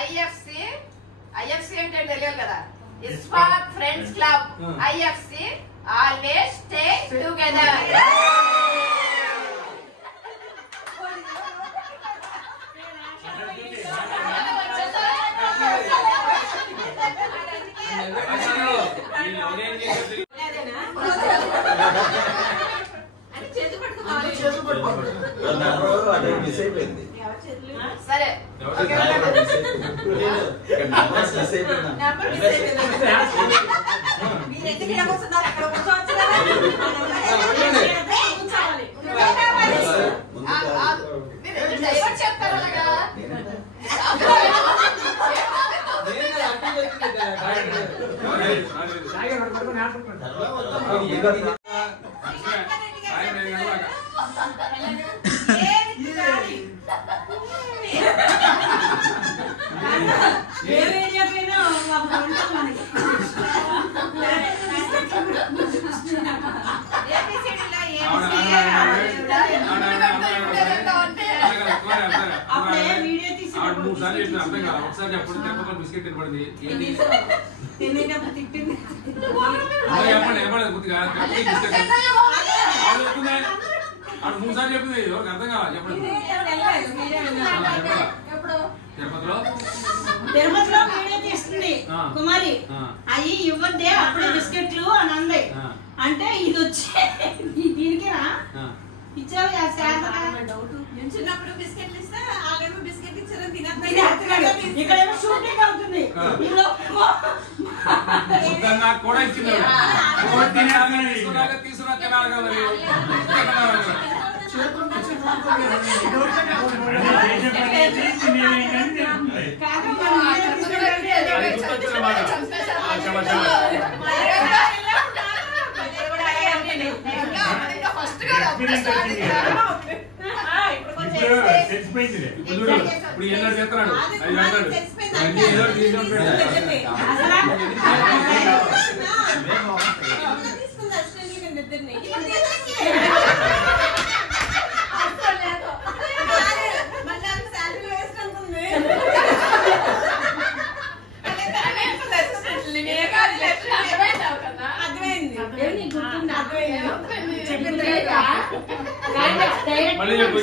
IFC అంటే తెలియదు కదా, Ishfaq friends club. IFC always stay together. సరే చెప్తారు ఒకసారి చెప్పండి, చెప్పకుండా బిస్కెట్ తినబడింది. చెప్పండి కొద్దిగా మూడు సార్లు చెప్పింది, ఎవరికి అర్థం కావాలి చెప్పండి. తిరుపతిలో వీడియో తీస్తుంది కుమారి, అవి ఇవ్వద్దే అప్పుడే బిస్కెట్లు అని అంది. అంటే ఇది వచ్చే దీనికినా ఇచ్చావు చిన్నప్పుడు బిస్కెట్లు ఇస్తే ఆగేమో బిస్కెట్ ఇచ్చారని తినట్లేదు. ఇక్కడేమో షూటింగ్ అవుతుంది. కూడా ఇచ్చింది తీసుకున్నా తినాలి కదా. ఇప్పుడు ఎలా చేస్తున్నాడు అది అంటాడు మళ్ళీ చెప్పు.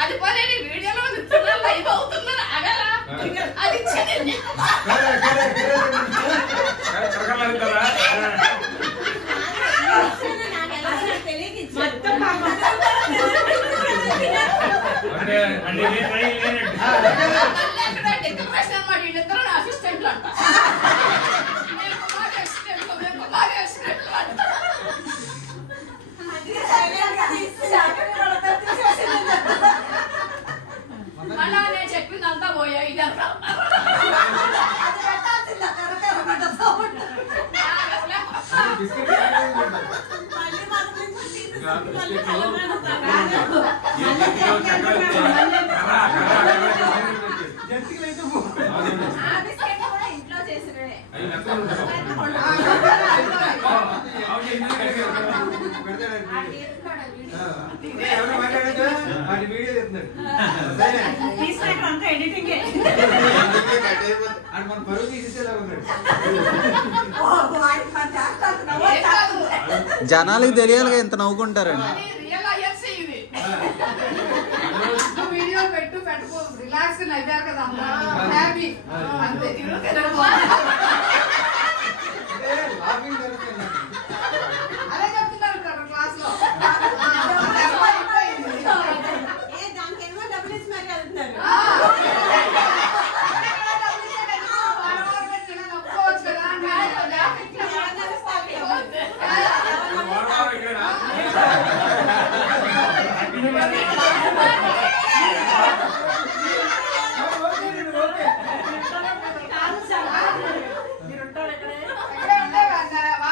అది పోనీ వీడియోలో లైవ్ అవుతుందని అగల అది డెకరేషన్ ಮಾಡಿ వీళ్ళిద్దరు నా అసిస్టెంట్లు అంట. మళ్ళా నేను చెప్పిందంతా పోయా ఇదంతా ఇంట్లో చేసిన జనాలకి తెలియాలిగా ఇంత నవ్వుకుంటారండి. వీడియో పెట్టు పెట్టుకో రిలాక్స్ అయిపోయారు కదా హ్యాపీ అంతే. అదే చెప్తున్నారు క్లాస్ లో. దానికేమో డబ్బులు ఇచ్చి మరి వెళ్తున్నారు.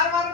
వారం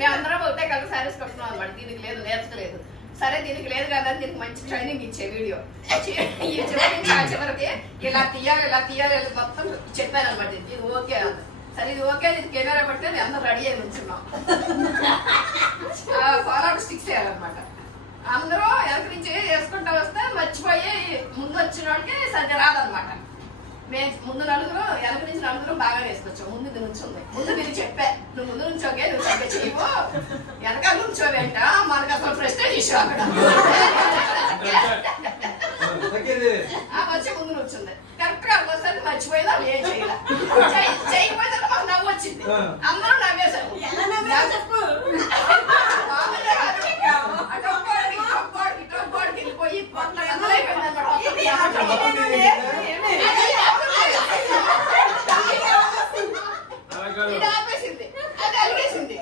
మేమందరం ఒకటే కలిసి శారీస్ కట్టున్నాం అనమాట. దీనికి లేదు, నేర్చుకోలేదు. సరే దీనికి లేదు కదా, దీనికి మంచి ట్రైనింగ్ ఇచ్చే వీడియో చివరికి ఇలా తీయాలి మొత్తం చెప్పాను అనమాట. ఇది ఓకే, సరే ఇది ఓకే, ఇది కెమెరా పడితే నేను అందరూ రెడీ అయి ఉంచున్నాం. ఫాలోఅప్ స్టిక్స్ చేయాలన్నమాట. అందరూ వెనక నుంచి వేసుకుంటా వస్తే మర్చిపోయి ముందు వచ్చిన వాళ్ళకి సరిగ్గా రాదనమాట. మేము ముందు నలుగురు, వెనక నుంచి నలుగురు బాగా వేసుకొచ్చాం. ముందు నుంచుంది, ముందు మీరు చెప్పా నువ్వు ముందు నుంచోకే, నువ్వు సరిగ్గా చేయవు, వెనకాల నుంచోవేంట, మనకు అసలు ప్రెస్టేజ్ ఇష్యూ అక్కడ. వచ్చి ముందు నుంచుంది. కరెక్ట్ గా వస్తే మర్చిపోయిందా ఏం చేయాలి, చేయకపోతే మాకు నవ్వు వచ్చింది. అందరూ నవ్వేశారు. వెళ్ళిపోయి ఆపేసింది, అది అలిగేసింది.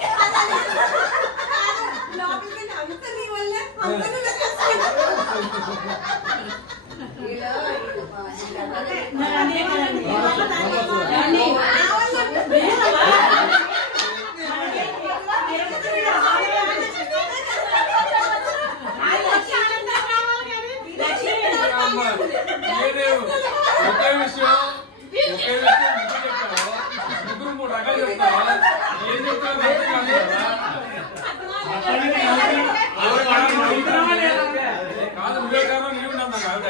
ఒకే విషయం ముగ్గురు మూడు రకాలు చెప్తావా? ఏం చెప్తావు కాదు, నువ్వే కాదు నీవు నన్నా కాదు.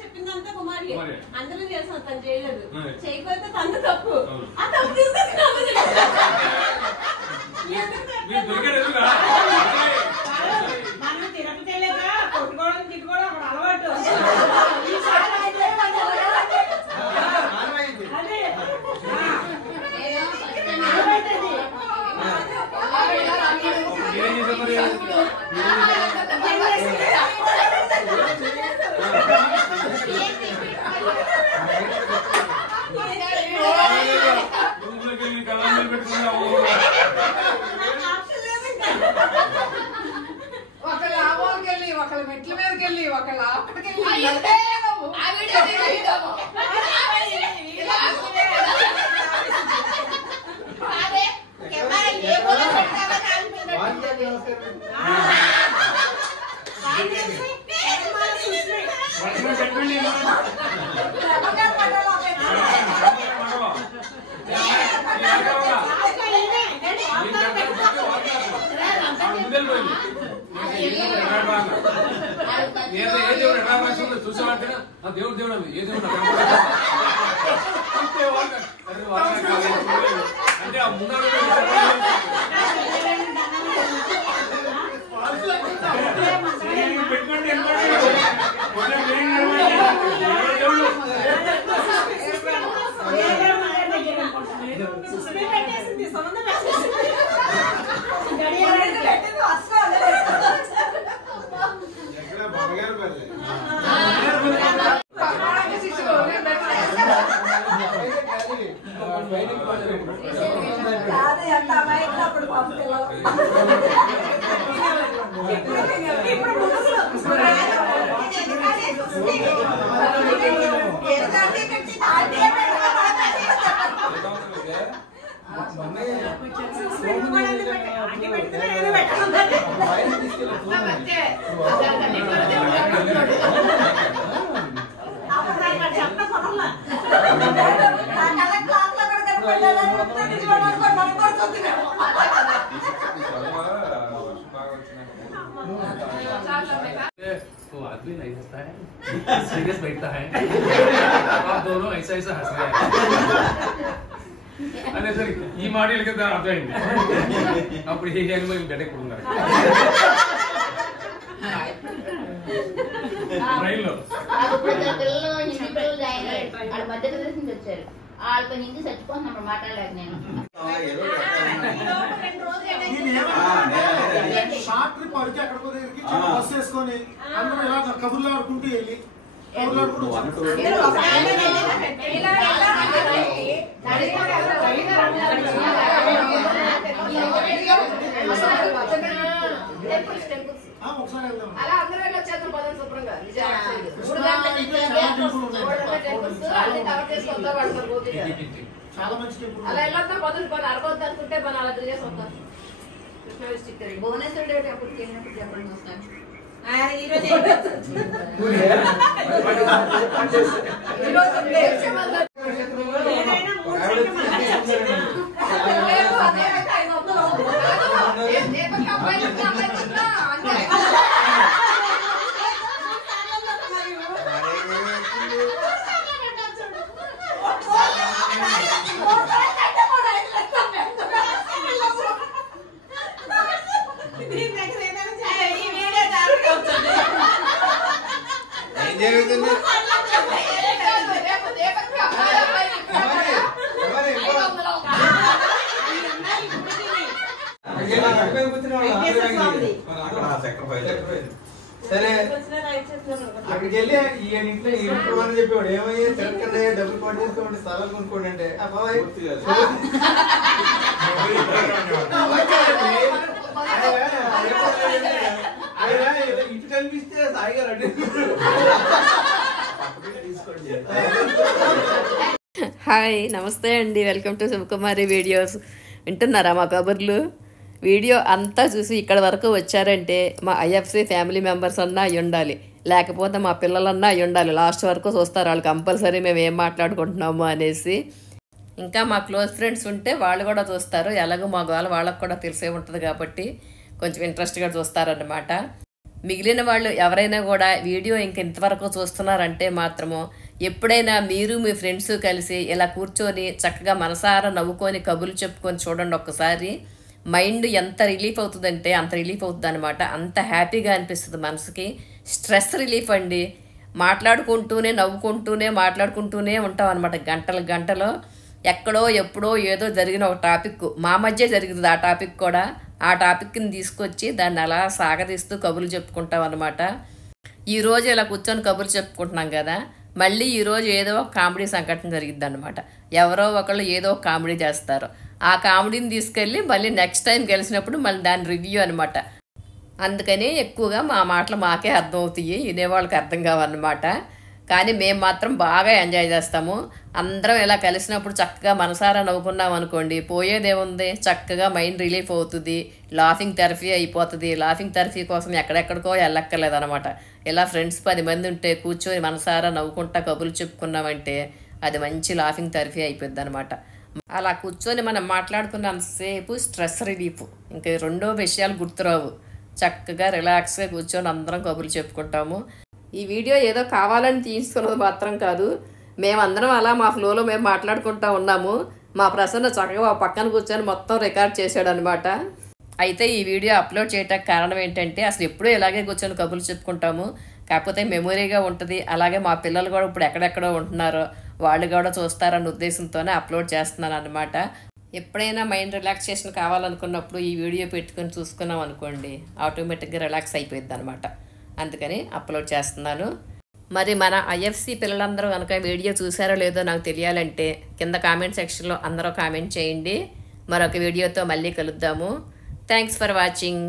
చెప్పిందంతా కుమారి, అందరూ చేసాం, తను చేయలేదు. చేయకపోతే తను తప్పు, ఆ తప్పు తీసుకొచ్చి మనం తిరుపతి వెళ్ళాక కొట్టుకోవడం తిట్టుకోవడం అక్కడ అలవాటు. అదే ఒకళ్ళు ఆవాలకి వెళ్ళి, ఒకళ్ళు మెట్ల మీదకి వెళ్ళి, ఒకళ్ళు అక్కడికి వెళ్ళి చూసేవాడితే దేవుడు దేవుడు ఏ దేవుడు అంటే ఆ ముందు आदमी नहीं होता है सीरियस बैठता है आप दोनों ऐसा ऐसा हंस रहे हैं అనే సరే ఈ మాట వీళ్ళకి అర్థమైంది అప్పుడు ఏ అని గడ్డ కొడుతున్నారు ట్రైన్లో పిల్లలు హిందీ పిల్లలు జాయిన్ అయ్యారు వాళ్ళు మధ్యప్రదేశ్ నుంచి వచ్చారు వాళ్ళతో హిందీ చచ్చిపోతున్నప్పుడు మాట్లాడలేక నేను షార్ట్ ట్రిప్ అడిగి అక్కడికి దగ్గరికి బస్ వేసుకొని అందరూ ఇలా కబుర్లు ఆడుకుంటూ వెళ్ళి ఒకసారి వెళ్దాం. అలా అందరూ వెళ్ళొచ్చేద్దాం పదం శుభ్రంగా చాలా మంచి టెంపుల్. అలా వెళ్ళొద్దాం పదం పని అరకొద్దు అనుకుంటే మనం అలా తిరిగేసి వద్దాం. కృష్ణ డిస్ట్రిక్ట్ భువనేశ్వరుడు టెంపుల్కి వెళ్ళినప్పుడు చెప్పండి వస్తాను. సరే అక్కడికి వెళ్ళి ఈ ఇంట్లో ఇంట్లో అని చెప్పేవాడు ఏమయ్యా తిరగండి డబ్బులు కొట్టేసుకోండి స్థలాలు కొనుక్కోండి అంటే అబ్బాయి ఇటు కనిపిస్తే సాయిగా రెడీ హాయ్ నమస్తే అండి, వెల్కమ్ టు శివకుమారి వీడియోస్. వింటున్నారా మా కబుర్లు? వీడియో అంతా చూసి ఇక్కడ వరకు వచ్చారంటే మా ఐఎఫ్సి ఫ్యామిలీ మెంబర్స్ అన్నా అయి ఉండాలి, లేకపోతే మా పిల్లలన్నా అయి ఉండాలి. లాస్ట్ వరకు చూస్తారు వాళ్ళు కంపల్సరీ మేము ఏం మాట్లాడుకుంటున్నాము అనేసి. ఇంకా మా క్లోజ్ ఫ్రెండ్స్ ఉంటే వాళ్ళు కూడా చూస్తారు. ఎలాగో మా గోల వాళ్ళకు కూడా తెలిసే ఉంటుంది కాబట్టి కొంచెం ఇంట్రెస్ట్గా చూస్తారన్నమాట. మిగిలిన వాళ్ళు ఎవరైనా కూడా వీడియో ఇంక ఇంతవరకు చూస్తున్నారంటే మాత్రము ఎప్పుడైనా మీరు మీ ఫ్రెండ్స్ కలిసి ఇలా కూర్చొని చక్కగా మనసారా నవ్వుకొని కబుర్లు చెప్పుకొని చూడండి ఒక్కసారి. మైండ్ ఎంత రిలీఫ్ అవుతుందంటే అంత రిలీఫ్ అవుతుంది అనమాట. అంత హ్యాపీగా అనిపిస్తుంది మనసుకి. స్ట్రెస్ రిలీఫ్ అండి. మాట్లాడుకుంటూనే నవ్వుకుంటూనే మాట్లాడుకుంటూనే ఉంటాం అనమాట గంటలు గంటలు. ఎక్కడో ఎప్పుడో ఏదో జరిగిన ఒక టాపిక్ మా మధ్య జరిగింది. ఆ టాపిక్ కూడా ఆ టాపిక్ని తీసుకొచ్చి దాన్ని అలా సాగదీస్తూ కబుర్లు చెప్పుకుంటాం అనమాట. ఈరోజు ఇలా కూర్చొని కబుర్లు చెప్పుకుంటున్నాం కదా, మళ్ళీ ఈరోజు ఏదో ఒక కామెడీ సంఘటన జరిగిద్ది అనమాట. ఎవరో ఒకళ్ళు ఏదో ఒక కామెడీ చేస్తారు. ఆ కామెడీని తీసుకెళ్ళి మళ్ళీ నెక్స్ట్ టైం కలిసినప్పుడు మళ్ళీ దాని రివ్యూ అనమాట. అందుకని ఎక్కువగా మా మాటలు మాకే అర్థం అవుతాయి, వినేవాళ్ళకి అర్థం కావన్నమాట. కానీ మేము మాత్రం బాగా ఎంజాయ్ చేస్తాము. అందరం ఇలా కలిసినప్పుడు చక్కగా మనసారా నవ్వుకున్నాం అనుకోండి, పోయేదేముంది, చక్కగా మైండ్ రిలీఫ్ అవుతుంది, లాఫింగ్ థెరపీ అయిపోతుంది. లాఫింగ్ థెరపీ కోసం ఎక్కడెక్కడికో వెళ్ళక్కర్లేదనమాట. ఇలా ఫ్రెండ్స్ 10 మంది ఉంటే కూర్చొని మనసారా నవ్వుకుంటా కబుర్లు చెప్పుకున్నామంటే అది మంచి లాఫింగ్ థెరపీ అయిపోద్ది అనమాట. అలా కూర్చొని మనం మాట్లాడుకున్నంతసేపు స్ట్రెస్ రిలీఫ్, ఇంకా రెండో విషయాలు గుర్తురావు. చక్కగా రిలాక్స్గా కూర్చొని అందరం కబుర్లు చెప్పుకుంటాము. ఈ వీడియో ఏదో కావాలని తీసుకున్నది మాత్రం కాదు, మేమందరం అలా మా ఫ్లోలో మేము మాట్లాడుకుంటూ ఉన్నాము. మా ప్రసన్న చక్కగా పక్కన కూర్చొని మొత్తం రికార్డ్ చేశాడు అనమాట. అయితే ఈ వీడియో అప్లోడ్ చేయడానికి కారణం ఏంటంటే అసలు ఎప్పుడూ ఇలాగే కూర్చొని కబుర్లు చెప్పుకుంటాము, కాకపోతే మెమొరీగా ఉంటుంది. అలాగే మా పిల్లలు కూడా ఇప్పుడు ఎక్కడెక్కడో ఉంటున్నారో వాళ్ళు కూడా చూస్తారన్న ఉద్దేశంతోనే అప్లోడ్ చేస్తున్నాను అనమాట. ఎప్పుడైనా మైండ్ రిలాక్సేషన్ కావాలనుకున్నప్పుడు ఈ వీడియో పెట్టుకొని చూసుకున్నాం అనుకోండి, ఆటోమేటిక్గా రిలాక్స్ అయిపోయింది అనమాట. అందుకని అప్లోడ్ చేస్తున్నాను. మరి మన ఐఎఫ్సి పిల్లలందరూ కనుక వీడియో చూసారో లేదో నాకు తెలియాలంటే కింద కామెంట్ సెక్షన్లో అందరూ కామెంట్ చేయండి. మరొక వీడియోతో మళ్ళీ కలుద్దాము. Thanks for watching.